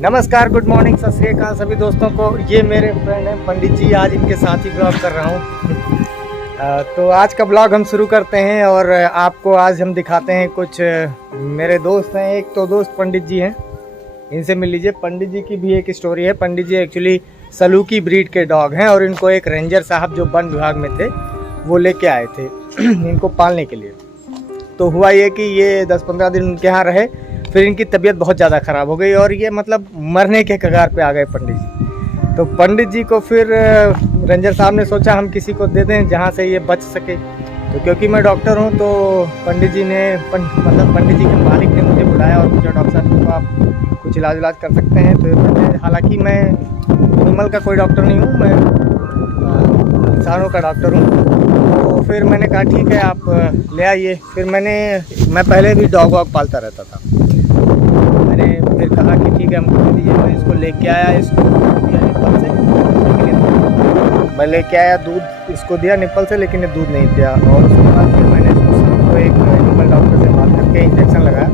नमस्कार, good morning, सत श्री अकाल सभी दोस्तों को। ये मेरे फ्रेंड हैं पंडित जी, आज इनके साथ ही ब्लॉग कर रहा हूँ। तो आज का ब्लॉग हम शुरू करते हैं और आपको आज हम दिखाते हैं कुछ मेरे दोस्त हैं। एक तो दोस्त पंडित जी हैं, इनसे मिल लीजिए। पंडित जी की भी एक स्टोरी है। पंडित जी एक्चुअली सलूकी ब्रीड के डॉग हैं और इनको एक रेंजर साहब जो वन विभाग में थे वो लेके आए थे इनको पालने के लिए। तो हुआ ये कि ये 10-15 दिन उनके यहाँ रहे, फिर इनकी तबीयत बहुत ज़्यादा ख़राब हो गई और ये मतलब मरने के कगार पे आ गए पंडित जी। तो पंडित जी को फिर रेंजर साहब ने सोचा हम किसी को दे दें जहाँ से ये बच सके। तो क्योंकि मैं डॉक्टर हूँ तो पंडित जी के मालिक ने मुझे बुलाया और पूछा, डॉक्टर साहब को आप कुछ इलाज कर सकते हैं? तो हालांकि मैं एनिमल का कोई डॉक्टर नहीं हूँ, मैं इंसानों का डॉक्टर हूँ। तो फिर मैंने कहा ठीक है आप ले आइए। फिर मैं पहले भी डॉग वॉग पालता रहता था। मैंने फिर कहा कि ठीक है हमको दे दीजिए। मैं इसको लेके आया, इसको दिया निप्पल से, लेकिन मैं लेके आया दूध इसको दिया निप्पल से, लेकिन ये दूध नहीं दिया। और उसके बाद फिर मैंने इसको एक एनिमल डॉक्टर से बात करके इंजेक्शन लगाया,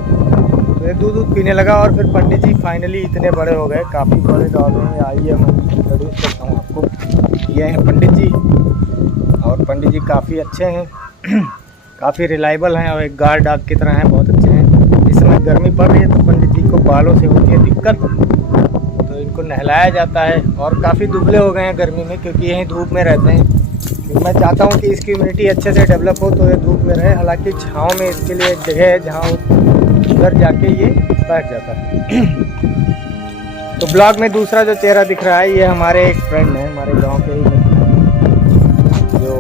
तो ये दूध पीने लगा। और फिर पंडित जी फाइनली इतने बड़े हो गए, काफ़ी बड़े डॉग हैं। आइए मैं इंट्रोड्यूस करता हूँ आपको। ये हैं पंडित जी, और पंडित जी काफ़ी अच्छे हैं, काफ़ी रिलायबल हैं और एक गार्ड डॉग की तरह हैं, बहुत अच्छे हैं। इस समय गर्मी पड़ रही है तो पंडित जी को बालों से होती है दिक्कत, तो इनको नहलाया जाता है। और काफ़ी दुबले हो गए हैं गर्मी में, क्योंकि यहीं धूप में रहते हैं। तो मैं चाहता हूँ कि इसकी इम्यूनिटी अच्छे से डेवलप हो तो ये धूप में रहे। हालांकि छाँव में इसके लिए एक जगह है जहाँ उधर जाके ये बैठ जाता है। तो ब्लॉग में दूसरा जो चेहरा दिख रहा है ये हमारे एक फ्रेंड हैं, हमारे गाँव के ही, जो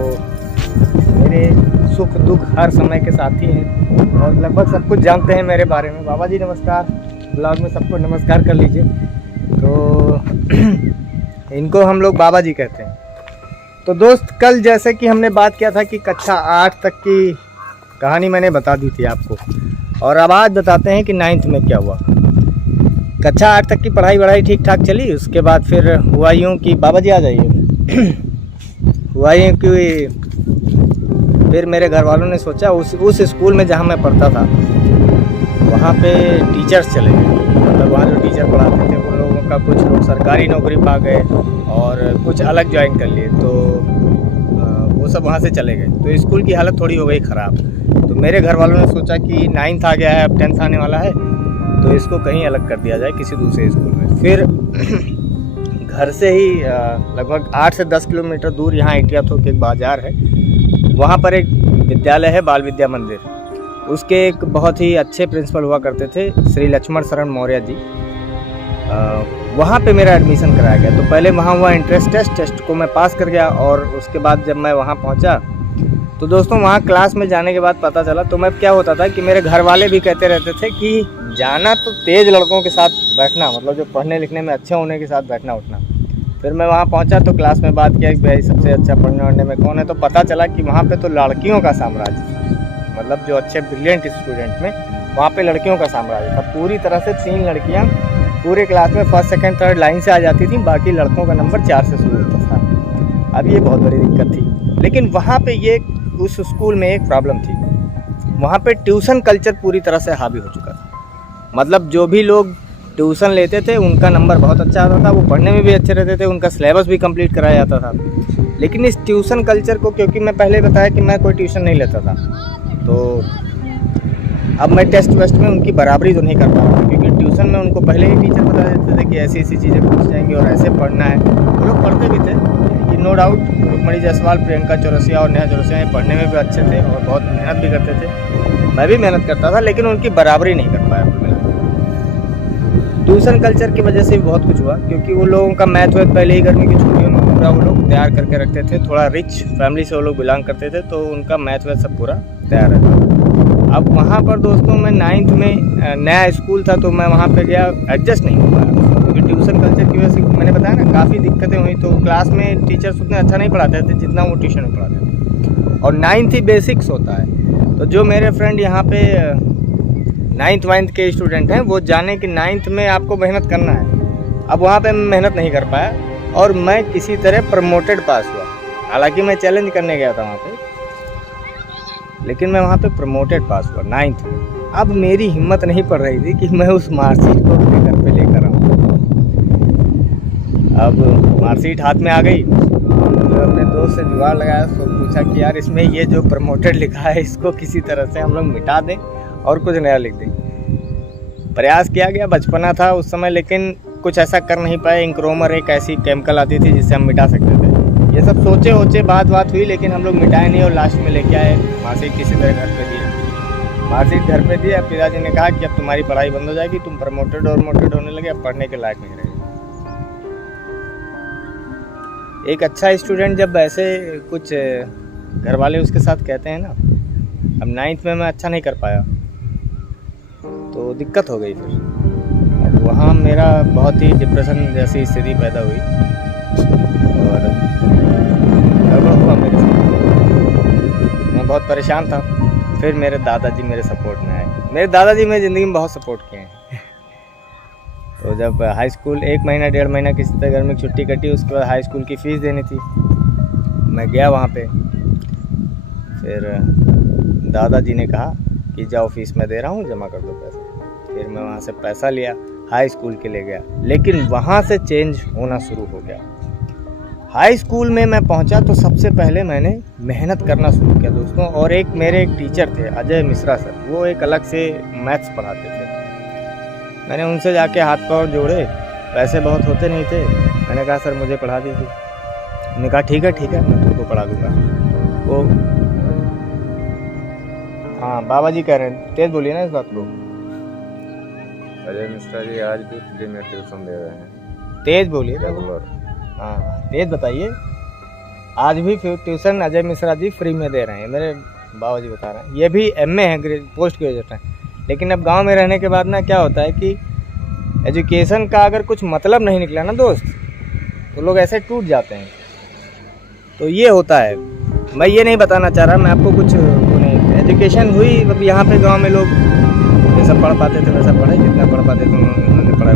मेरे सुख दुख हर समय के साथी हैं और लगभग सब कुछ जानते हैं मेरे बारे में। बाबा जी नमस्कार, ब्लॉग में सबको नमस्कार कर लीजिए। तो इनको हम लोग बाबा जी कहते हैं। तो दोस्त, कल जैसे कि हमने बात किया था कि कक्षा 8 तक की कहानी मैंने बता दी थी आपको, और अब आज बताते हैं कि 9th में क्या हुआ। कक्षा 8 तक की पढ़ाई ठीक ठाक चली। उसके बाद फिर हुआ यूँ कि बाबा जी आ जाइए हुआ यूँ कि फिर मेरे घर वालों ने सोचा उस स्कूल में जहाँ मैं पढ़ता था वहाँ पे टीचर्स चले गए। मतलब वहाँ जो टीचर पढ़ाते थे उन लोगों का कुछ लोग सरकारी नौकरी पा गए और कुछ अलग ज्वाइन कर लिए, तो वो सब वहाँ से चले गए। तो स्कूल की हालत थोड़ी हो गई ख़राब। तो मेरे घर वालों ने सोचा कि 9th आ गया है, अब 10th आने वाला है, तो इसको कहीं अलग कर दिया जाए किसी दूसरे स्कूल में। फिर घर से ही लगभग 8 से 10 किलोमीटर दूर यहाँ इटिया थोक एक बाज़ार है, वहाँ पर एक विद्यालय है, बाल विद्या मंदिर। उसके एक बहुत ही अच्छे प्रिंसिपल हुआ करते थे, श्री लक्ष्मण शरण मौर्य जी। वहाँ पे मेरा एडमिशन कराया गया। तो पहले वहाँ हुआ इंट्रेंस टेस्ट को मैं पास कर गया, और उसके बाद जब मैं वहाँ पहुँचा तो दोस्तों वहाँ क्लास में जाने के बाद पता चला, तो मैं क्या होता था कि मेरे घर वाले भी कहते रहते थे कि जाना तो तेज़ लड़कों के साथ बैठना, मतलब जो पढ़ने लिखने में अच्छे होने के साथ बैठना उठना। फिर मैं वहाँ पहुँचा तो क्लास में बात किया कि भाई सबसे अच्छा पढ़ने वढ़ने में कौन है, तो पता चला कि वहाँ पे तो लड़कियों का साम्राज्य, मतलब जो अच्छे ब्रिलियंट स्टूडेंट में वहाँ पे लड़कियों का साम्राज्य था। पूरी तरह से 3 लड़कियाँ पूरे क्लास में 1st, 2nd, 3rd लाइन से आ जाती थी, बाकी लड़कों का नंबर 4 से शुरू होता था। अब ये बहुत बड़ी दिक्कत थी। लेकिन वहाँ पे ये उस स्कूल में एक प्रॉब्लम थी, वहाँ पे ट्यूशन कल्चर पूरी तरह से हावी हो चुका था। मतलब जो भी लोग ट्यूशन लेते थे उनका नंबर बहुत अच्छा आता था, वो पढ़ने में भी अच्छे रहते थे, उनका सिलेबस भी कंप्लीट कराया जाता था। लेकिन इस ट्यूशन कल्चर को, क्योंकि मैं पहले बताया कि मैं कोई ट्यूशन नहीं लेता था, तो अब मैं टेस्ट वेस्ट में उनकी बराबरी तो नहीं कर पा रहा, क्योंकि ट्यूशन में उनको पहले ही टीचर बता देते थे कि ऐसी चीज़ें पूछ जाएंगी और ऐसे पढ़ना है। वो लोग पढ़ते भी थे, ये नो डाउट। रुक्मणी जायसवाल, प्रियंका चौरसिया और नेहा चौरसिया पढ़ने में भी अच्छे थे और बहुत मेहनत भी करते थे। मैं भी मेहनत करता था, लेकिन उनकी बराबरी नहीं कर पाया। ट्यूशन कल्चर की वजह से भी बहुत कुछ हुआ, क्योंकि वो लोगों का मैथ वैथ पहले ही गर्मी की छुट्टियों में पूरा वो लोग तैयार करके रखते थे। थोड़ा रिच फैमिली से वो लोग बिलोंग करते थे, तो उनका मैथ वैथ सब पूरा तैयार रहता था। अब वहाँ पर दोस्तों मैं 9th में, नया स्कूल था तो मैं वहाँ पे गया, एडजस्ट नहीं हो पाया, क्योंकि ट्यूशन कल्चर की वजह से मैंने बताया ना काफ़ी दिक्कतें हुई। तो क्लास में टीचर्स उतने अच्छा नहीं पढ़ाते थे जितना वो ट्यूशन में पढ़ाते थे, और 9th ही बेसिक्स होता है। तो जो मेरे फ्रेंड यहाँ पे 9th वाइन्थ के स्टूडेंट हैं वो जाने कि 9th में आपको मेहनत करना है। अब वहाँ पे मैं मेहनत नहीं कर पाया और मैं किसी तरह प्रमोटेड पास हुआ। हालांकि मैं चैलेंज करने गया था वहाँ पे, लेकिन मैं वहाँ पे प्रमोटेड पास हुआ 9th में। अब मेरी हिम्मत नहीं पड़ रही थी कि मैं उस मार्कशीट को अपने घर पे लेकर आऊँ। अब मार्कशीट हाथ में आ गई तो अपने दोस्त से जुगाड़ लगाया, उसको पूछा कि यार इसमें ये जो प्रमोटेड लिखा है इसको किसी तरह से हम लोग मिटा दें और कुछ नया लिख दें। प्रयास किया गया, बचपना था उस समय, लेकिन कुछ ऐसा कर नहीं पाए। इंक्रोमर एक ऐसी केमिकल आती थी जिससे हम मिटा सकते थे। ये सब सोचे होचे बात हुई, लेकिन हम लोग मिटाए नहीं और लास्ट में लेके आए मार्कशीट किसी तरह घर पे दिए। मार्कशीट घर पे दिए। अब पिताजी ने कहा कि अब तुम्हारी पढ़ाई बंद हो जाएगी, तुम प्रमोटेड और मोटेड होने लगे, अब पढ़ने के लायक नहीं रहे। एक अच्छा स्टूडेंट जब ऐसे कुछ घर वाले उसके साथ कहते हैं ना, अब 9th में मैं अच्छा नहीं कर पाया तो दिक्कत हो गई। फिर अब वहाँ मेरा बहुत ही डिप्रेशन जैसी स्थिति पैदा हुई और गड़बड़ हुआ मेरे साथ। मैं बहुत परेशान था। फिर मेरे दादाजी मेरे सपोर्ट में आए। मेरे दादाजी मेरी ज़िंदगी में बहुत सपोर्ट किए हैं। तो जब हाई स्कूल 1 महीना 1.5 महीना किसी तरह घर में छुट्टी कटी, उसके बाद हाई स्कूल की फ़ीस देनी थी। मैं गया वहाँ पे, फिर दादाजी ने कहा कि जाओ फीस मैं दे रहा हूँ, जमा कर दो पैसा। फिर मैं वहाँ से पैसा लिया, हाई स्कूल के ले गया। लेकिन वहाँ से चेंज होना शुरू हो गया। हाई स्कूल में मैं पहुँचा तो सबसे पहले मैंने मेहनत करना शुरू किया दोस्तों। और एक मेरे टीचर थे अजय मिश्रा सर, वो एक अलग से मैथ्स पढ़ाते थे। मैंने उनसे जाके हाथ पाँव जोड़े, पैसे बहुत होते नहीं थे। मैंने कहा सर मुझे पढ़ा दीजिए। उन्होंने कहा ठीक है मैं तुमको पढ़ा दूँगा। वो हाँ बाबा जी कह रहे हैं, तेज़ बोलिए ना इस बात को। अजय मिश्रा जी आज भी फ्री में ट्यूशन दे रहे हैं। तेज़ बोलिए। रेगुलर। हाँ तेज़ बताइए। आज भी ट्यूशन अजय मिश्रा जी फ्री में दे रहे हैं, मेरे बाबा जी बता रहे हैं। ये भी MA है, पोस्ट ग्रेजुएट है। लेकिन अब गांव में रहने के बाद ना क्या होता है कि एजुकेशन का अगर कुछ मतलब नहीं निकला ना दोस्त, तो लोग ऐसे टूट जाते हैं। तो ये होता है। मैं ये नहीं बताना चाह रहा, मैं आपको कुछ एजुकेशन हुई। अब यहाँ पे गांव में लोग जैसा पढ़ पाते थे वैसा पढ़े, जितना पढ़ पाते थे उन्होंने पढ़ाई।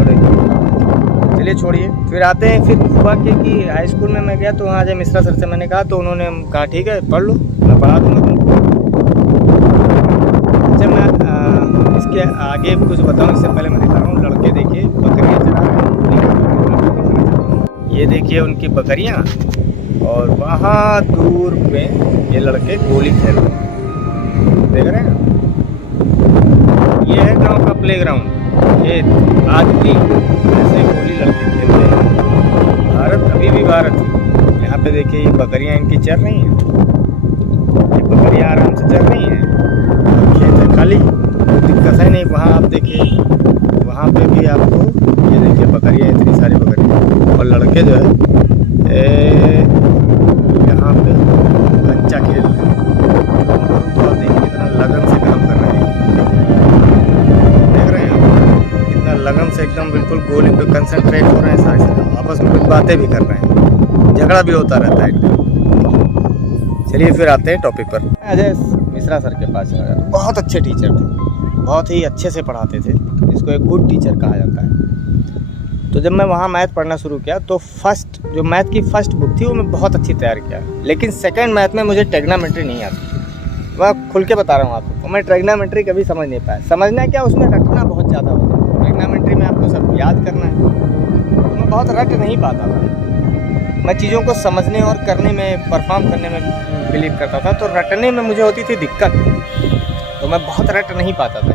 चलिए छोड़िए। फिर आते हैं, फिर हुआ कि हाई स्कूल में मैं गया तो वहाँ अजय मिश्रा सर से मैंने कहा, तो उन्होंने कहा ठीक है पढ़ लो, मैं पढ़ा दूँगा तुमको। जब मैं इसके आगे कुछ बताऊँ इससे पहले मैं दिखा रहा हूँ। लड़के देखिए बकरियाँ चरा रहे हैं। ये देखिए उनकी बकरियाँ, और वहाँ दूर में ये लड़के गोली खेल रहे हैं, देख रहे हैं। ये है गांव का प्लेग्राउंड। ये आज भी ऐसे गोली लड़के खेलते हैं। भारत अभी भी भारत है। यहाँ पे देखिए ये बकरियाँ इनकी चर रही हैं, ये बकरियाँ आराम से चर रही हैं। खेत है खाली, दिक्कत है नहीं। वहाँ आप देखिए, वहाँ पे भी आपको ये देखिए बकरियाँ, इतनी सारी बकरियाँ, और लड़के जो है यहाँ पे कंचा खेल रहे हैं। तो देखिए कितना लगन से काम कर रहे हैं, देख रहे हैं आप, कितना लगन से एकदम बिल्कुल गोली पे कंसंट्रेट हो रहे हैं। सारे आपस में कुछ बातें भी कर रहे हैं, झगड़ा भी होता रहता है। चलिए फिर आते हैं टॉपिक पर। अजय मिश्रा सर के पास चला गया। बहुत अच्छे टीचर थे, बहुत ही अच्छे से पढ़ाते थे, जिसको एक गुड टीचर कहा जाता है। तो जब मैं वहाँ मैथ पढ़ना शुरू किया तो जो मैथ की फर्स्ट बुक थी वो मैं बहुत अच्छी तैयार किया। लेकिन सेकंड मैथ में मुझे ट्रिग्नोमेट्री नहीं आती। मैं खुल के बता रहा हूँ आपको, मैं ट्रिग्नोमेट्री कभी समझ नहीं पाया। समझना क्या, उसमें रटना बहुत ज़्यादा होता है। ट्रिग्नोमेट्री में आपको सब याद करना है, तो मैं बहुत रट नहीं पाता था। मैं चीज़ों को समझने और करने में, परफॉर्म करने में बिलीव करता था, तो रटने में मुझे होती थी दिक्कत, तो मैं बहुत रट नहीं पाता था।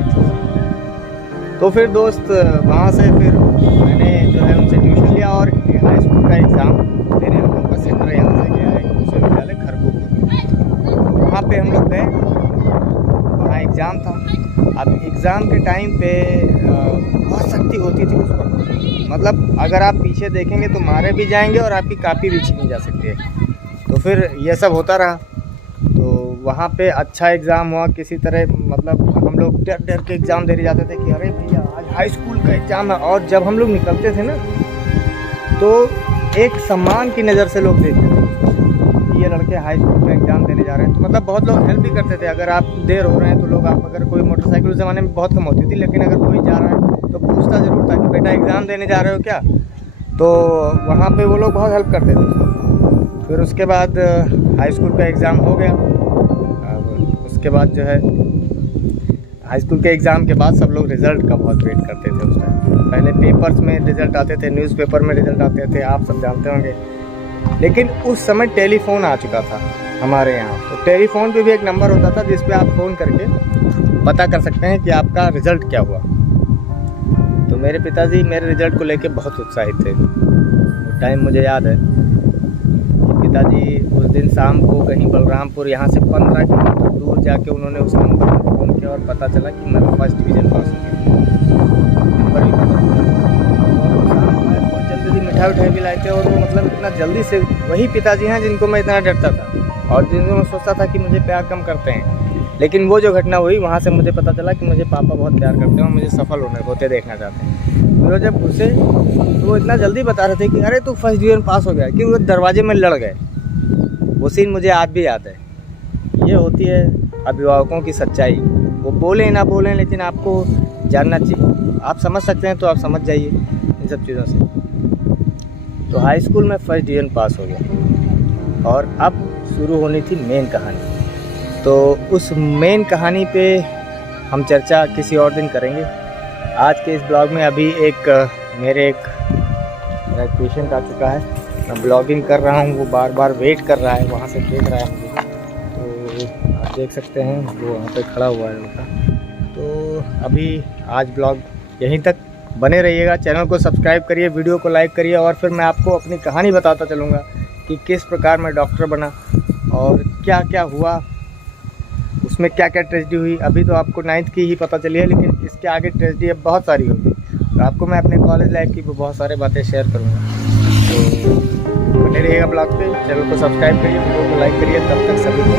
तो फिर दोस्त वहाँ से फिर मैंने जो है उनसे ट्यूशन लिया और हाई स्कूल का एग्ज़ाम देने हम लोग का सेंटर यहाँ से गया है विश्वविद्यालय खरगोन। वहाँ पे हम लोग गए, वहाँ एग्ज़ाम था। अब एग्ज़ाम के टाइम पे बहुत सख्ती होती थी उस वक्त। मतलब अगर आप पीछे देखेंगे तो मारे भी जाएंगे और आपकी कापी भी छीनी जा सकती है। तो फिर ये सब होता रहा। तो वहाँ पे अच्छा एग्ज़ाम हुआ किसी तरह। मतलब हम लोग डर डर के एग्ज़ाम देने जाते थे कि अरे भैया आज हाई स्कूल का एग्ज़ाम है। और जब हम लोग निकलते थे ना तो एक सम्मान की नज़र से लोग देखते थे, ये लड़के हाई स्कूल का एग्ज़ाम देने जा रहे हैं। तो मतलब बहुत लोग हेल्प भी करते थे। अगर आप देर हो रहे हैं तो लोग, आप अगर कोई मोटरसाइकिल, उस ज़माने में बहुत कम होती थी, लेकिन अगर कोई जा रहा है तो पूछता ज़रूर था कि बेटा एग्ज़ाम देने जा रहे हो क्या। तो वहाँ पे वो लोग बहुत हेल्प करते थे। फिर उसके बाद हाई स्कूल का एग्ज़ाम हो गया। अब उसके बाद जो है हाई स्कूल के एग्ज़ाम के बाद सब लोग रिज़ल्ट का बहुत वेट करते थे उस टाइम। पहले पेपर्स में रिज़ल्ट आते थे, न्यूज़पेपर में रिज़ल्ट आते थे, आप सब जानते होंगे। लेकिन उस समय टेलीफोन आ चुका था हमारे यहाँ। तो टेलीफोन पे भी एक नंबर होता था जिस पे आप फ़ोन करके पता कर सकते हैं कि आपका रिज़ल्ट क्या हुआ। तो मेरे पिताजी मेरे रिज़ल्ट को लेके बहुत उत्साहित थे। वो टाइम मुझे याद है कि पिताजी उस दिन शाम को कहीं बलरामपुर यहाँ से 15 किलोमीटर दूर जाके उन्होंने उस नंबर पर फ़ोन किया और पता चला कि मैं फर्स्ट डिवीज़न पास हो गया। नंबर भी पता चला और शाम को मैं बहुत जल्दी मिठाई उठाई भी लाए थे। और वो मतलब इतना जल्दी से वही पिताजी हैं जिनको मैं इतना डरता था और जिनको मैं सोचता था कि मुझे प्यार कम करते हैं। लेकिन वो जो घटना हुई वहाँ से मुझे पता चला कि मुझे पापा बहुत प्यार करते हैं और मुझे सफल होते देखना चाहते हैं। फिर जब घुसे तो वो इतना जल्दी बता रहे थे कि अरे तू फर्स्ट डिवीज़न पास हो गया कि वो दरवाजे में लड़ गए। वो सीन मुझे आज भी याद है। ये होती है अभिभावकों की सच्चाई। वो बोलें ना बोलें लेकिन आपको जानना चाहिए। आप समझ सकते हैं तो आप समझ जाइए इन सब चीज़ों से। तो हाई स्कूल में फर्स्ट डिवीज़न पास हो गया और अब शुरू होनी थी मेन कहानी। तो उस मेन कहानी पे हम चर्चा किसी और दिन करेंगे। आज के इस ब्लॉग में अभी मेरा एक पेशेंट आ चुका है। मैं ब्लॉगिंग कर रहा हूँ, वो बार बार वेट कर रहा है, वहाँ से देख रहा है मुझे। तो आप देख सकते हैं वो वहाँ पे खड़ा हुआ है उनका। तो अभी आज ब्लॉग यहीं तक, बने रहिएगा। चैनल को सब्सक्राइब करिए, वीडियो को लाइक करिए और फिर मैं आपको अपनी कहानी बताता चलूँगा कि किस प्रकार मैं डॉक्टर बना और क्या क्या हुआ, उसमें क्या क्या ट्रेजेडी हुई। अभी तो आपको 9th की ही पता चली है, लेकिन इसके आगे ट्रेजेडी अब बहुत सारी होगी। तो आपको मैं अपने कॉलेज लाइफ की बहुत सारी बातें शेयर करूँगा। तो बने रहिएगा ब्लॉग पे, चैनल को सब्सक्राइब करिए, वीडियो को लाइक करिए। तब तक सभी को